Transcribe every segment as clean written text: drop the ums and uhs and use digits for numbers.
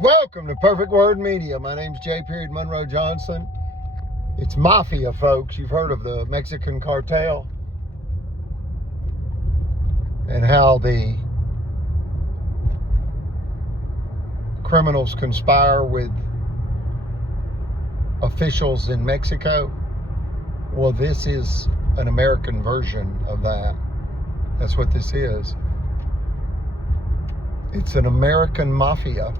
Welcome to Perfect Word Media. My name's J. Monroe Johnson. It's mafia, folks. You've heard of the Mexican cartel and how the criminals conspire with officials in Mexico. Well, this is an American version of that. That's what this is. It's an American mafia,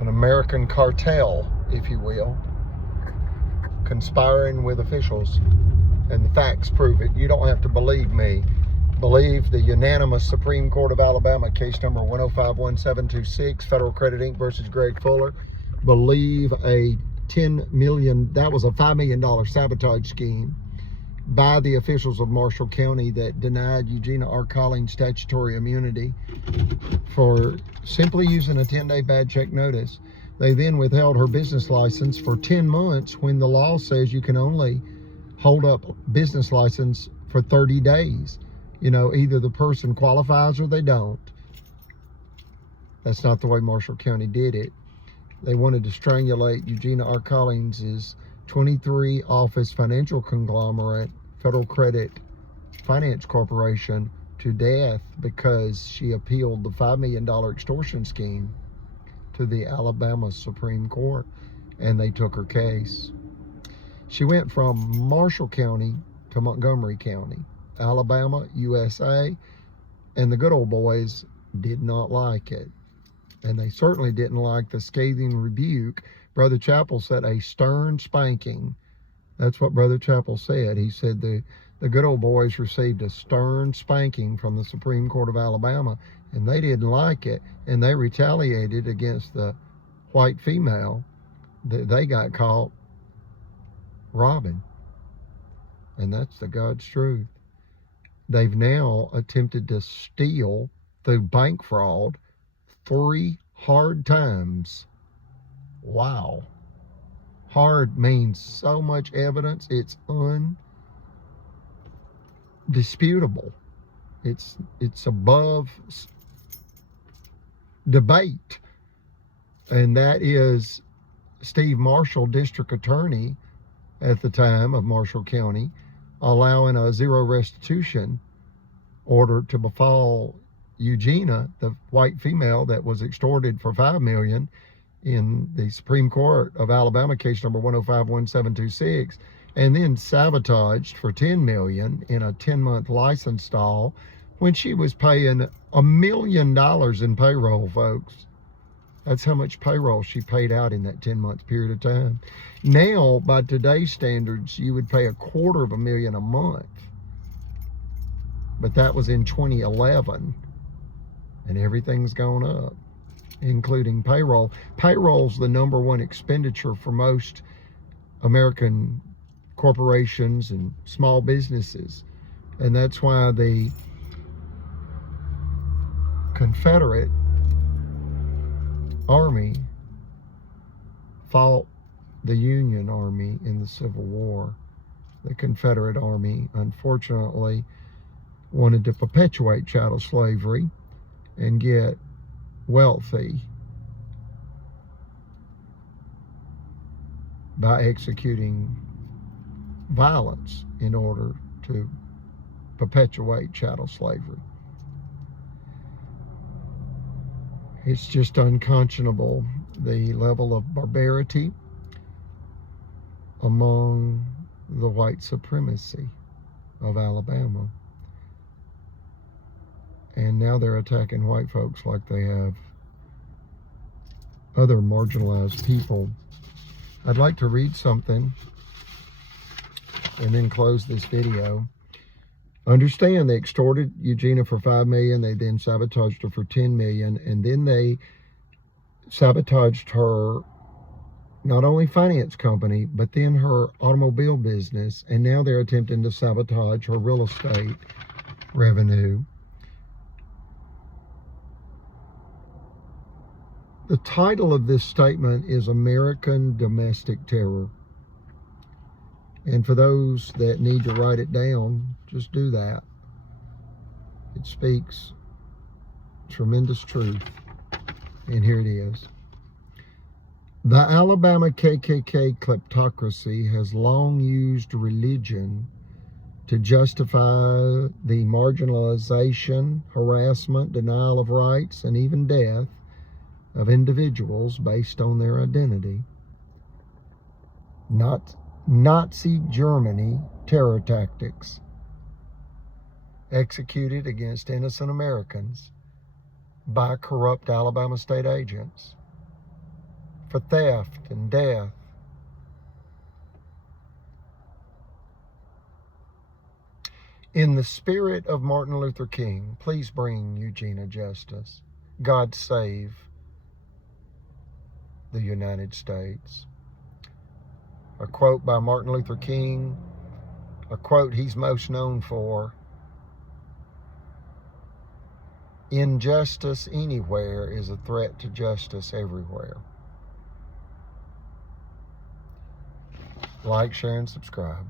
an American cartel, if you will, conspiring with officials. And the facts prove it. You don't have to believe me. Believe the unanimous Supreme Court of Alabama, case number 1051726, Federal Credit Inc. versus Greg Fuller. Believe a $10 million, that was a $5 million sabotage scheme by the officials of Marshall County that denied Eugenia R. Collins statutory immunity for simply using a 10-day bad check notice. They then withheld her business license for 10 months when the law says you can only hold up business license for 30 days. You know, either the person qualifies or they don't. That's not the way Marshall County did it. They wanted to strangulate Eugenia R. Collins' 23 office financial conglomerate, Federal Credit Finance Corporation, to death because she appealed the $5 million extortion scheme to the Alabama Supreme Court, and they took her case. She went from Marshall County to Montgomery County, Alabama, USA, and the good old boys did not like it. And they certainly didn't like the scathing rebuke. Brother Chappell said a stern spanking. That's what Brother Chappell said. He said the good old boys received a stern spanking from the Supreme Court of Alabama, and they didn't like it, and they retaliated against the white female that they got caught robbing. And that's the God's truth. They've now attempted to steal through bank fraud 3 hard times. Wow. Hard means so much evidence, it's undisputable. It's above debate. And that is Steve Marshall, district attorney at the time of Marshall County, allowing a zero restitution order to befall Eugenia, the white female that was extorted for $5 million in the Supreme Court of Alabama, case number 1051726, and then sabotaged for $10 million in a 10-month license stall when she was paying $1 million in payroll, folks. That's how much payroll she paid out in that 10-month period of time. Now, by today's standards, you would pay $250,000 a month. But that was in 2011. And everything's gone up, including payroll. Payroll's the #1 expenditure for most American corporations and small businesses. And that's why the Confederate Army fought the Union Army in the Civil War. The Confederate Army, unfortunately, wanted to perpetuate chattel slavery and get wealthy by executing violence in order to perpetuate chattel slavery. It's just unconscionable, the level of barbarity among the white supremacy of Alabama. And now they're attacking white folks like they have other marginalized people. I'd like to read something and then close this video. Understand they extorted Eugenia for $5 million. They then sabotaged her for $10 million. And then they sabotaged her, not only finance company, but then her automobile business. And now they're attempting to sabotage her real estate revenue. The title of this statement is American Domestic Terror. And for those that need to write it down, just do that. It speaks tremendous truth. And here it is. The Alabama KKK kleptocracy has long used religion to justify the marginalization, harassment, denial of rights, and even death of individuals based on their identity. Nazi Germany terror tactics executed against innocent Americans by corrupt Alabama state agents for theft and death. In the spirit of Martin Luther King, please bring Eugenia justice. God save the United States. A quote by Martin Luther King, a quote he's most known for: injustice anywhere is a threat to justice everywhere. Like, share, and subscribe.